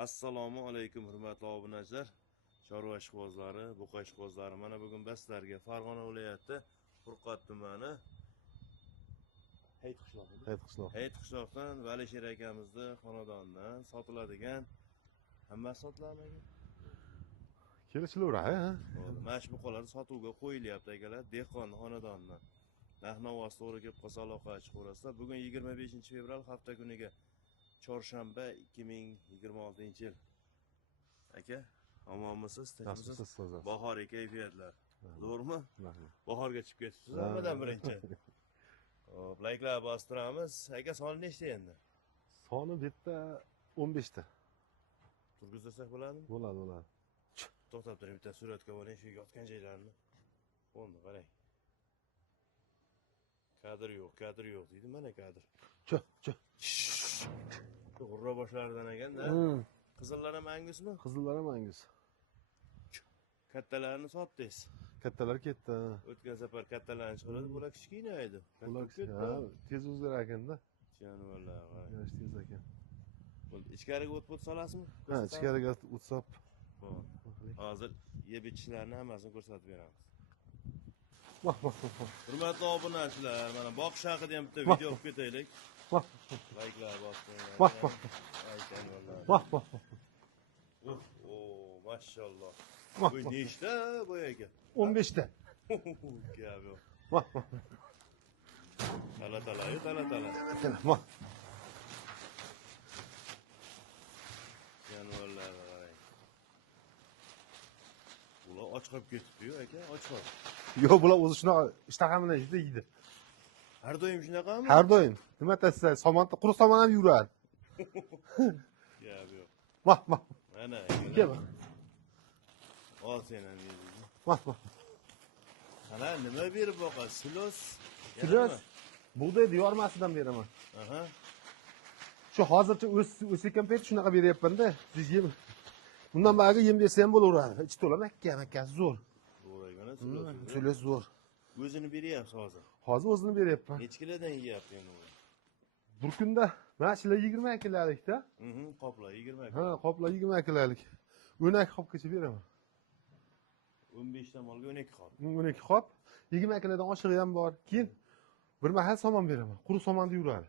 Assalomu alaykum hurmatli obunachilar, chorva ishqibozlari, buqa ishqibozlari. Mana bugun biz sizlarga Farg'ona viloyati Furqat tumani Hayit qishloqdan Valisher akamizni xonadonidan sotiladigan hammasi sotiladimi? Kelishiladi, ha? Mana shu buqalar sotuvga qo'yilyapti akalar, dehqon xonadonidan. Narx-navosi to'g'ri kelib qolsa aloqa chiqaverasizlar. Bugun 25-fevral hafta kuniga chorshanba 2026-yil. Aka, omonmisiz? Tinchmisiz? Bahoriy kayfiyatlar. Zo'rmi? Bahorga chiqib ketibsiz hammadan birinchi. Xo'p, layklar bostiramiz. Aka, soni nechta endi? Soni bitta 15 ta. Turgizsak bo'ladimi? Bo'ladi. To'xtab turing, bitta suratga oling shu yotgan joylarini. Bo'ldi, qarang. Kadr yo'q deydi, mana kadr. Cho. G'urra boshlaridan ekanda. Qizillar ham angusmi? Qizillar ham angus. Kattalarni sotdingiz. Kattalar ketdi. O'tgan safar kattalarni chiqardi, bular kichkina edi. Bular tez o'zgarar ekanda. Jonivorlar, Yosh tez ekan. Bo'ldi, ichkariga o't solasizmi? Ha, ichkariga o't sop. Hozir yeb ichishlarni hammasini ko'rsatib beramiz. Vah. Hurmatli obunachilar, mana boqish haqida ham bitta video olib ketaylik. Layklar bosing. Vah. Mashalloh. Bu nechta bu aka? 15 ta. Gap yo'q. Vah. Tala. Vah. Jonivorlar. Bular och qolib ketibdi-yu aka, och qolib. Yo'q, bular o'zi shunaqa ishtaha bilan yeydi. Har doim shunaqami? Har doim. Nima deysiz? Somonda quruq somon ham yuradi. Gap yo'q. Vah. Mana, kel. Ol sen ham yeydi. Vah. Ana nima berib boqasiz? Silos. Bug'doy yormasidan beraman. Aha. Shu hozircha o'sayotgan payt shunaqa beryapman-da. Siz yem. Bundan bagi yem bersa ham bo'laveradi. Ichi to'la makka zo'r. Zo'r ekana, Silos zo'r. O'zini beryapsiz hozir. Hozir o'zini beryapman. Necha kilodan yeyapti endi u? Bir kunda mana shular 20 kilolikda. Qoplar 20 kilo. Ha, qoplar 20 kilolik. 12 qopgacha beraman. 15 ta molga 12 qop. 12 qop. 20 kilodan oshig'i ham bor. Keyin bir mahal somon beraman. Quruq somonda yuradi.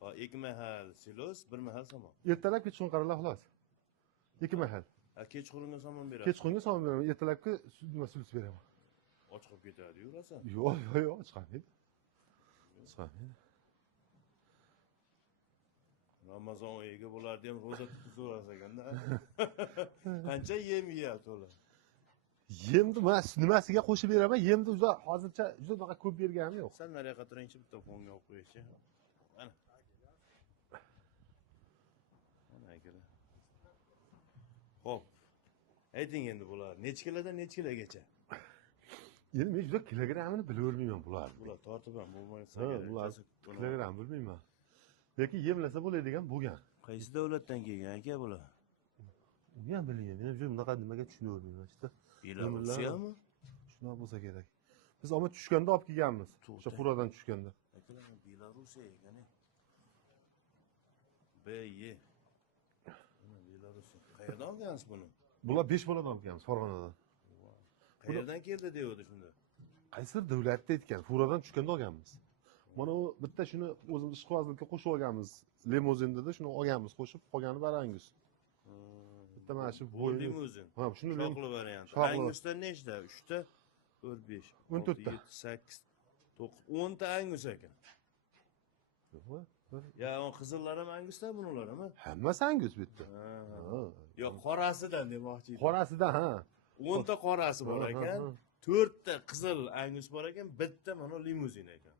Ha, 2 mahal silos, 1 mahal somon. Ertalab kechqurun qaralar xolos. 2 mahal. Ha, kechqurunga somon berasiz. Kechqurunga somon beraman. Ertalabki nima sulus beraman. Och qolib ketadi-yu, rosa. Yo'q, chiqmaydi. Ramazon oyiga bo'lardi ham roza tutib so'rasa ekanda. Qancha yem yeyapti ular? Yemni mana nimasiga qo'shib beraman. Yemni hozircha juda ko'p berganim yo'q. Sen nariyoqqa turingchi, bitta fonga olib qo'yishchi. Mana. Mana akala. Xo'p. Ayting endi bular necha kilodan necha kilogacha? Endi men juda kilogrammini bilmayman bularni. Bular tortib ham bo'lmaysa kerak. Bular kilogramm bilmayman. Lekin yemlasa bo'ladigan bo'lgan. Qaysi davlatdan kelgan aka bular? Uni ham bilmayman. Men juda bunaqa nimaga tushunavermayman. Belarusiyami? Shunaqa bo'lsa kerak. Biz omma tushganda olib kelganmiz. O'sha Furadan tushganda. Akalar Belarusya ekan. BY. Mana Belarusya. Qayerdan olgansiz buni? Bular 5 boladan olib kelganmiz Farg'onadan. Qayerdan keldi deydi shunda? Qaysi davlatda aytgan? Furadan tushganda olganmiz. Mana u bitta shuni o'zimiz ishqibozlikka qo'shib olganmiz. Limuzindada shuni olganmiz, qo'shib qolgani barangus. Bitta mana shu bo'yi limuzin. Ha, shuni shoqli variant. Angusdan nechta? 3 ta, 4, 5, 14 ta. 8, 9, 10 ta angus ekan. Ya, o qizillar ham angusdan bular ham? Hammasi angus bitta. Yo'q, qorasidan demoqchi edim. Qorasidan, ha. 10 ta qorasi bor ekan, 4 ta qizil angus bor ekan, bitta mana limuzin ekan.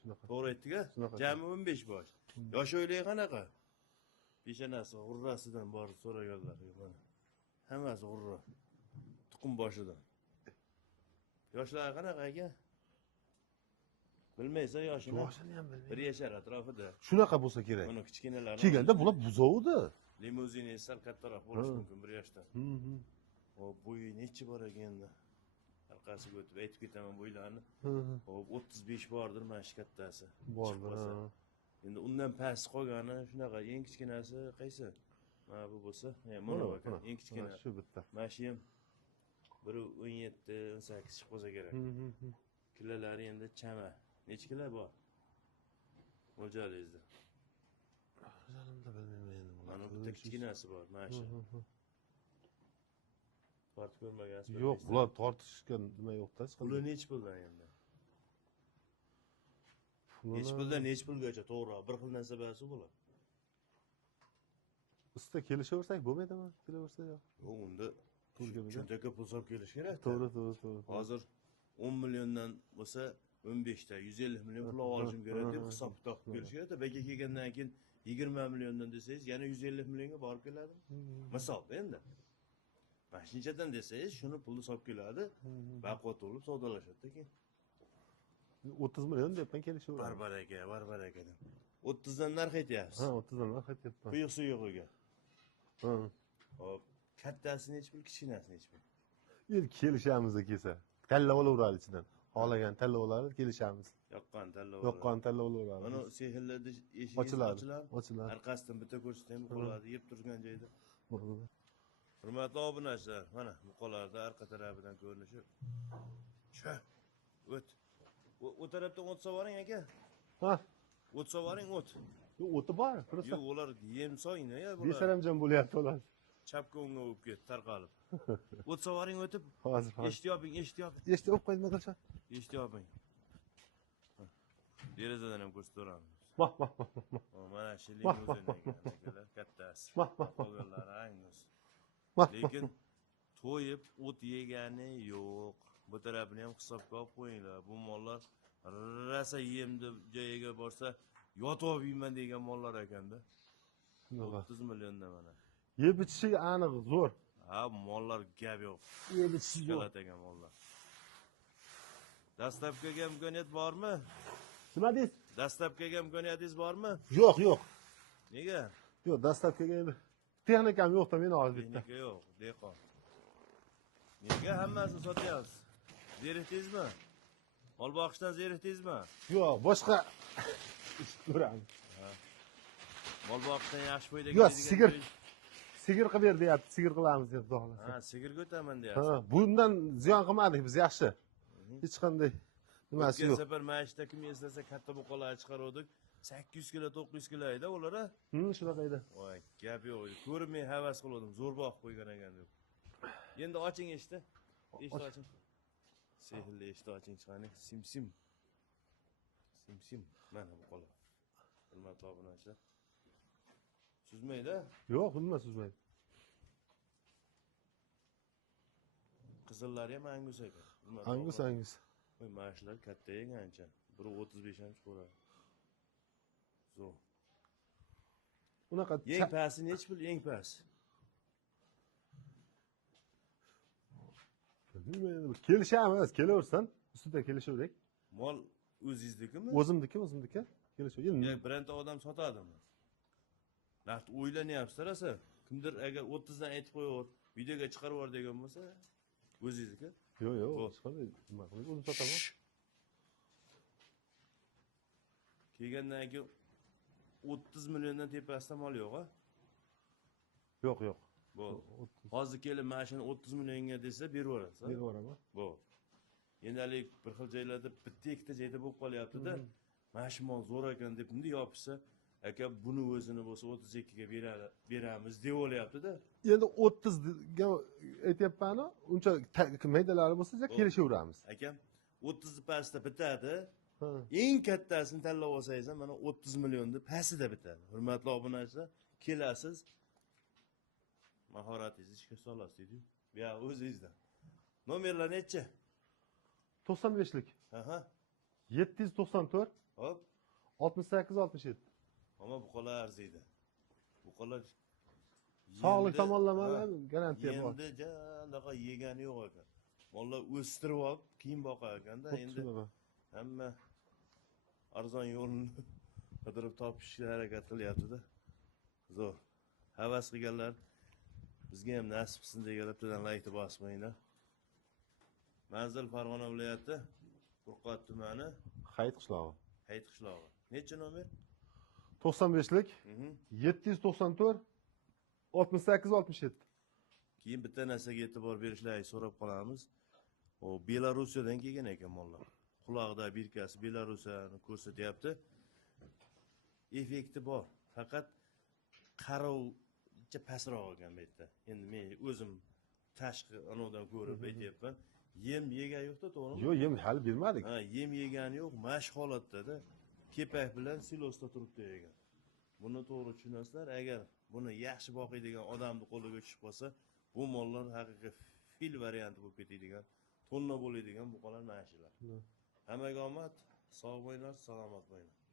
Shunaqa. To'g'ri aytdik-a? Jami 15 bosh. Yosh o'ylay qanaqa? Peshonasi g'urrasidan bor so'raganlar mana. Hammasi g'urra. Tuqum boshidan. Yoshlar qanaqa aka? Bilmaysan yoshini? Yoshini ham bilmayman. 1 yashar atrofida. Shunaqa bo'lsa kerak. Buni kichkinalar. Kelganda bular buzovdi. Limuzin sal kattaroq bo'lishi mumkin 1 yoshdan. Hop, bo'yi nechi bor ekan endi? Orqasiga o'tib aytib ketaman bo'ylarni. Hop, 35 bordir mana shu kattasi. Bordir. Endi undan past qolgani shunaqa, eng kichkinasi qaysi? Mana bu bo'lsa, mana bak, eng kichkina. Shu bitta. Mana shu ham bir 17-18 chiqib qolsa kerak. Kilolari endi chama. Necha kilo bor? Mo'ljalingizda. Jarimda bilmayman endi. Mana bitta kichkinasi bor, mana shu. Tortib ko'rmagansiz. Yo'q, bular tortishga nima yo'q-da. Puli necha puldan endi? Necha puldan necha pulgacha to'g'ri, bir xil narsa bo'lsa bo'ladi. Usta kelishaversak bo'lmaydimi? Kelaversa yo'q. Yo'q, unda pulga shunchaki pul solib kelish kerak. To'g'ri. Hozir 10 milliondan bo'lsa 15 ta 150 million pul olishim kerak deb hisob kitob qilib kelish kerak. Beka kelgandan keyin 20 milliondan desangiz, yana 150 millionga borib keladimi? Misol endi. Mana shunchadan desangiz, shuni pulni solib keladi, baquvvat bo'lib savdolashadi keyin. 30 million debman kelishaveradi. Barbaraka deb. 30 dan narx aytyapsiz. Ha, 30 dan narx aytyapman. Quyuq suyuqiga. Ha. Hop, kattasi necha pul, kichkinasi necha pul? Endi kelishamiz kelsa. Tanlab olaveradi ichidan. Xohlagan tanlab oladi, kelishamiz. Yoqqan tanlab. Yoqqan tanlab olaveradi. Mana sehrlarda eshik ochiladi. ochiladi. Orqasidan bitta ko'rsatib qoladi, yeb turgan joyda. Hurmatli obunachilar, mana muqolarda orqa tarafidan ko'rinishi. O't. O tarafdan o't sovaring aka. Ha, o't sovaring o't. yo'q, o'ti bor. Yo'q, ular yem soyna ya bular. Besaramjon bo'lyapti ular. Chapga o'ngga o'p ketdi, tarqalib. O't sovaring o'tib. Hozir. Eshitib Eshitib qo'ydim qilsa. Eshitib. Derazadan ham ko'rsatib Mah. mana shu limuzinaga kattasi. Qolganlari angus. Lekin to'yib o't yegani yo'q. Bu tarafini ham hisobga olib qo'yinglar. Bu mollar rasa yemdi joyiga borsa yotib olmayman degan mollar ekanda. 30 milliondan mana. Yeb ichishi aniq zo'r. Ha, mollar gap yo'q. Yeb ichishi zo'r. Kalatagan mollar. Dastlabkiga imkoniyat bormi? Nima deysiz? Dastlabkiga imkoniyatingiz bormi? Yo'q. Nega? Yo'q, dastlabkiga endi texnikam yo'q-da, men hozir bitta. Texnika yo'q, dehqon. Nega hammasini sotyapsiz? Zerikdingizmi? Mol boqishdan zerikdingizmi? Yo'q, boshqa ish ko'ramiz. Mol boqishdan yaxshi foyda Yo'q, sigir qilib ber deyapti, sigir qilamiz deb xohlasa. Ha, sigirga o'taman deyapsiz. Ha, bundan ziyon qilmadik biz, yaxshi. Hech qanday nimasi yo'q. O'tgan safar mashta kim eslasa katta buqalar chiqardik. 800 kilo, 900 kilo edi ular. Shunaqa edi. Voy, gap yo'q. Ko'rmay havas qildim, zo'r boqib qo'ygan ekan deb. Endi oching eshitdi. Eshitdi oching. Sehrli eshitdi oching chiqani. Sim. Mana buqalar. Hurmatli obunachilar. Suzmaydi? Yo'q, nima suzmaydi. Qizillari ham angus ekan. Angus. Voy, mashlar katta ekancha. 1.35 ham chiqadi. Zo'r. Unaqa Eng pasti nechi pul eng pasti? Bilmayman, kelishamiz, kelaversan, ustida kelishavering. Mol o'zingiznikimi? O'zimniki. Kelishavering. Yo'q, bironta odam sotadimi? Naqd o'ylanyapsiz, rasa. Kimdir agar 30 dan aytib qo'yib, videoga chiqarib yubor degan bo'lsa, o'zingizniki? Yo'q, chiqadi. Nima qilib o'zim sotaman? Kelgandan keyin 30 milliondan tepasida mol yo'q-a? Yo'q. Bo'l. Hozir kelib mashina 30 millionga desa berib yuborasiz. Berib yuboraman. Bo'l. Endalik bir xil joylarda bitta ikkita joyda bo'lib qolyapti-da. Mana shu mol zo'r ekan deb bunday yopishsa, aka buni o'zini bo'lsa 32 ga beramiz deb o'ylayapti-da. Endi 30 ga aytyapman-ku, uncha maydalari bo'lsa, kelishaveramiz. Akam 30 pastda bitadi. Eng kattasini tanlab olsangiz ham mana 30 millionni pastida bitadi. Hurmatli obunachilar, kelasiz. Mahoratingizni ishga solasiz dedi. Ya o'zingizdan. Nomerlar necha? 95lik. Aha. 794 Hop. 68-67. Ama bu qolar arziydi. Bu qolar sog'lik tomonlama garantiya bor. Endi janaqa yegani yo'q ekan. Mollar o'stirib olib, keyin boqar ekanda, endi hamma arzon yo'lni qidirib topishga harakat qilyapti-da. Zo'r. Havas qilganlar bizga ham nasib qilsin degan bittadan like bosib qo'yinglar. Manzil Farg'ona viloyati, Qo'rqot tumani, Hayit qishlog'i. Hayit qishlog'i. Necha nomer? 95lik 794 68-67. Keyin bitta narsaga e'tibor berishlaringizni so'rab qolamiz. O Belorussiyadan kelgan ekan mollar. Quloqda birkasi Belarusiyani ko'rsatyapti. Effekti bor. Faqat qarovcha pastroq ekan bu yerda. Endi men o'zim tashqi anodan ko'rib aytyapman. Yem yegan yo'qda, to'g'rimi? Yo'q, yem hali bermadik. Ha, yem yegani yo'q, mash holatda-da. Kepak bilan silosda turibdi ekan. Buni to'g'ri tushunasizlar. Agar buni yaxshi boqiydigan odamning qo'liga tushib qolsa, bu mollar haqiqiy fil varianti bo'lib ketadigan, tonna bo'ladigan buqalar mana shular. Hammaga omad, sog' bo'linglar, salomat bo'linglar.